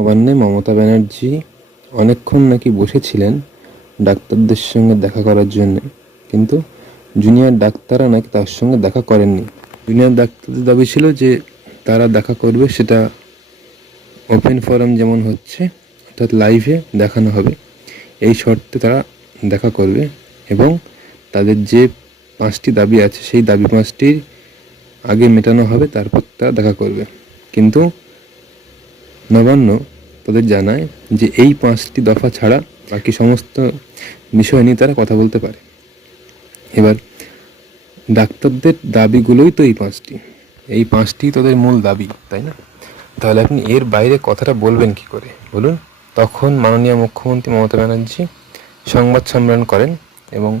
নবান্নে মমতা ব্যানার্জি অনেকক্ষণ নাকি বসেছিলেন ডাক্তারদের সঙ্গে দেখা করার জন্য। কিন্তু জুনিয়র ডাক্তাররা নাকি তার সঙ্গে দেখা করেননি। জুনিয়র ডাক্তারদের দাবি ছিল যে তারা দেখা করবে, সেটা ওপেন ফোরাম যেমন হচ্ছে, অর্থাৎ লাইভে দেখানো হবে। এই শর্তে তারা দেখা করবে এবং তাদের যে পাঁচটি দাবি আছে, সেই দাবি পাঁচটির আগে মেটানো হবে, তারপর তারা দেখা করবে। কিন্তু নবান্ন তাদের জানায় যে এই পাঁচটি দফা ছাড়া বাকি সমস্ত বিষয় নিয়ে তারা কথা বলতে পারে। এবার ডাক্তারদের দাবিগুলোই তো এই পাঁচটি। এই পাঁচটি তোদের মূল দাবি, তাই না? তাহলে আপনি এর বাইরে কথাটা বলবেন কি করে? বলুন। তখন মাননীয় মুখ্যমন্ত্রী মমতা ব্যানার্জি সংবাদ সম্মেলন করেন এবং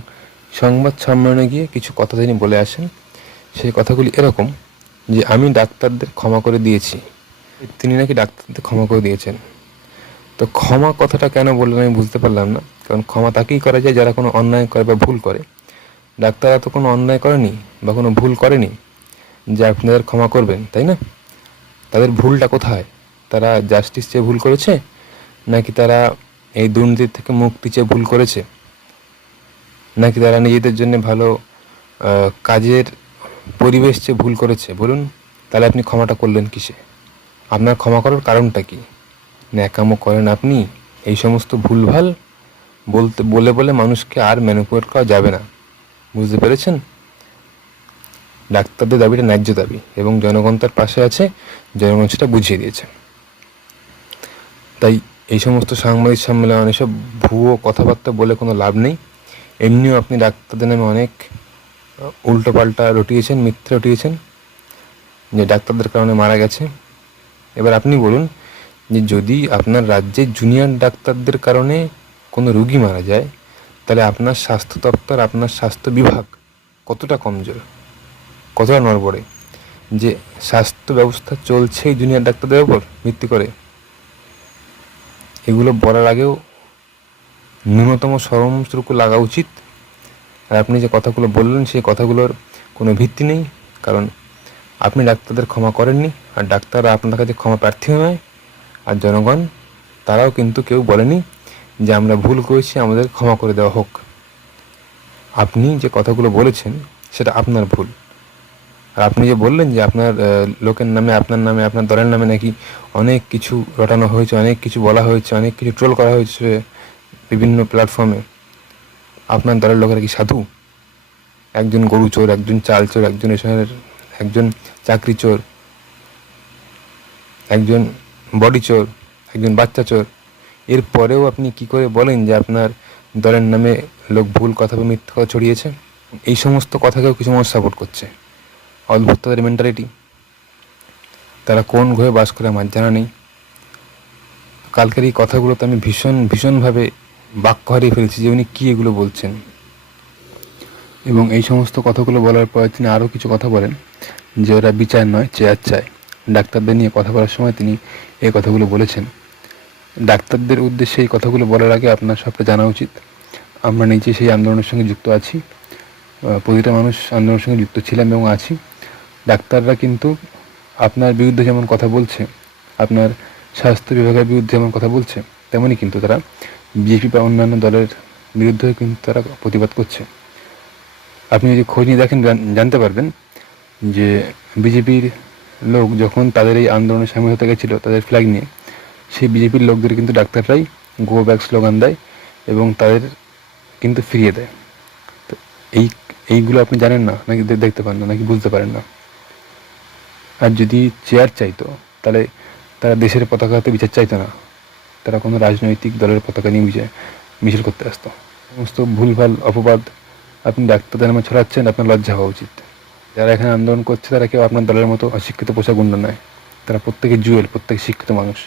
সংবাদ সম্মেলনে গিয়ে কিছু কথা তিনি বলে আসেন। সেই কথাগুলি এরকম যে, আমি ডাক্তারদের ক্ষমা করে দিয়েছি। তিনি নাকি ডাক্তারদের ক্ষমা করে দিয়েছেন। তো ক্ষমা কথাটা কেন বললেন আমি বুঝতে পারলাম না। কারণ ক্ষমা তাকেই করা যায় যারা কোনো অন্যায় করে বা ভুল করে। ডাক্তাররা তো কোনো অন্যায় করেনি বা কোনো ভুল করেনি যে আপনাদের ক্ষমা করবেন, তাই না? তাদের ভুলটা কোথায়? তারা জাস্টিস চেয়ে ভুল করেছে নাকি তারা এই দুর্নীতির থেকে মুক্তি চেয়ে ভুল করেছে? নাকি তারা নিজেদের জন্য ভালো কাজের পরিবেশ চেয়ে ভুল করেছে? বলুন, তাহলে আপনি ক্ষমাটা করলেন কিসে? আপনার ক্ষমা করার কারণটা কি? ন্যাকামো করেন আপনি, এই সমস্ত ভুলভাল বলতে, বলে বলে মানুষকে আর ম্যানুপুলেট করা যাবে না। বুঝতে পেরেছেন? ডাক্তারদের দাবিটা ন্যায্য দাবি এবং জনগণ তার পাশে আছে, জনগণ সেটা বুঝিয়ে দিয়েছে। তাই এই সমস্ত সাংবাদিক সম্মেলন, এসব ভুয়ো কথাবার্তা বলে কোনো লাভ নেই। এমনিও আপনি ডাক্তারদের নামে অনেক উল্টো পাল্টা রটিয়েছেন, মিথ্যে রটিয়েছেন, যে ডাক্তারদের কারণে মারা গেছে। এবার আপনি বলুন যে যদি আপনার রাজ্যে জুনিয়র ডাক্তারদের কারণে কোনো রুগী মারা যায়, তাহলে আপনার স্বাস্থ্য দপ্তর, আপনার স্বাস্থ্য বিভাগ কতটা কমজোর? কতটা নড়বড়ে যে স্বাস্থ্য ব্যবস্থা চলছেই জুনিয়র ডাক্তারদের ওপর, ভিত্তি করে। এগুলো বলার আগেও ন্যূনতম সরমটুকু লাগা উচিত। আর আপনি যে কথাগুলো বললেন, সেই কথাগুলোর কোনো ভিত্তি নেই। কারণ আপনি ডাক্তারদের ক্ষমা করেননি, আর ডাক্তাররা আপনার কাছে ক্ষমা প্রার্থীও নয়। আর জনগণ, তারাও কিন্তু কেউ বলেনি যে আমরা ভুল করেছি, আমাদের ক্ষমা করে দেওয়া হোক। আপনি যে কথাগুলো বলেছেন, সেটা আপনার ভুল। আর আপনি যে বললেন যে আপনার লোকের নামে, আপনার নামে, আপনার দলের নামে নাকি অনেক কিছু রটানো হয়েছে, অনেক কিছু বলা হয়েছে, অনেক কিছু ট্রোল করা হয়েছে বিভিন্ন প্ল্যাটফর্মে আপনার দলের লোকেরা কি সাধু? একজন গরু চোর, একজন চাল চোর, একজন এসবের একজন চাকরি চোর, একজন বডি চোর, একজন বাচ্চা চোর। এরপরেও আপনি কি করে বলেন যে আপনার দলের নামে লোক ভুল কথা বা মিথ্যা কথা ছড়িয়েছে? এই সমস্ত কথাকেও কিছু মানুষ সাপোর্ট করছে। অদ্ভুত তাদের মেন্টালিটি তারা কোন ঘরে বাস করে আমার জানা নেই। কালকের এই কথাগুলোতে আমি ভীষণ, ভীষণভাবে বাক্য হারিয়ে ফেলেছি যে উনি কী এগুলো বলছেন। এবং এই সমস্ত কথাগুলো বলার পরে তিনি আরও কিছু কথা বলেন। যে ওরা বিচার নয় চেয়ার চায়। ডাক্তারদের নিয়ে কথা বলার সময় তিনি এই কথাগুলো বলেছেন। ডাক্তারদের উদ্দেশ্যে এই কথাগুলো বলার আগে আপনার সবটা জানা উচিত। আমরা নিজে সেই আন্দোলনের সঙ্গে যুক্ত আছি। প্রতিটা মানুষ আন্দোলনের সঙ্গে যুক্ত ছিলাম এবং আছি। ডাক্তাররা কিন্তু আপনার বিরুদ্ধে যেমন কথা বলছে, আপনার স্বাস্থ্য বিভাগের বিরুদ্ধে যেমন কথা বলছে, তেমনই কিন্তু তারা বিজেপি বা অন্যান্য দলের বিরুদ্ধেও কিন্তু তারা প্রতিবাদ করছে। আপনি যদি খোঁজ নিয়ে দেখেন জানতে পারবেন যে বিজেপির লোক যখন তাদের এই আন্দোলনে সামিল হতে গেছিল, তাদের ফ্ল্যাগ নিয়ে, সেই বিজেপির লোকদের কিন্তু ডাক্তাররাই গো ব্যাক স্লোগান দেয় এবং তাদের কিন্তু ফিরিয়ে দেয়। তো এই, এইগুলো আপনি জানেন না? নাকি দেখতে পান না? নাকি বুঝতে পারেন না? আর যদি চেয়ার চাইতো, তাহলে তারা দেশের পতাকা হাতে বিচার চাইতো না। তারা কোনো রাজনৈতিক দলের পতাকা নিয়ে বিচার, মিছিল করতে আসতো। সমস্ত ভুলভাল অপবাদ আপনি ডাক্তারদের নামে ছড়াচ্ছেন, আপনার লজ্জা হওয়া উচিত। যারা এখানে আন্দোলন করছে, তারা কেউ আপনার দলের মতো অশিক্ষিত পোশাক গুণ্ড নয়। তারা প্রত্যেকে জুয়েল, প্রত্যেকে শিক্ষিত মানুষ।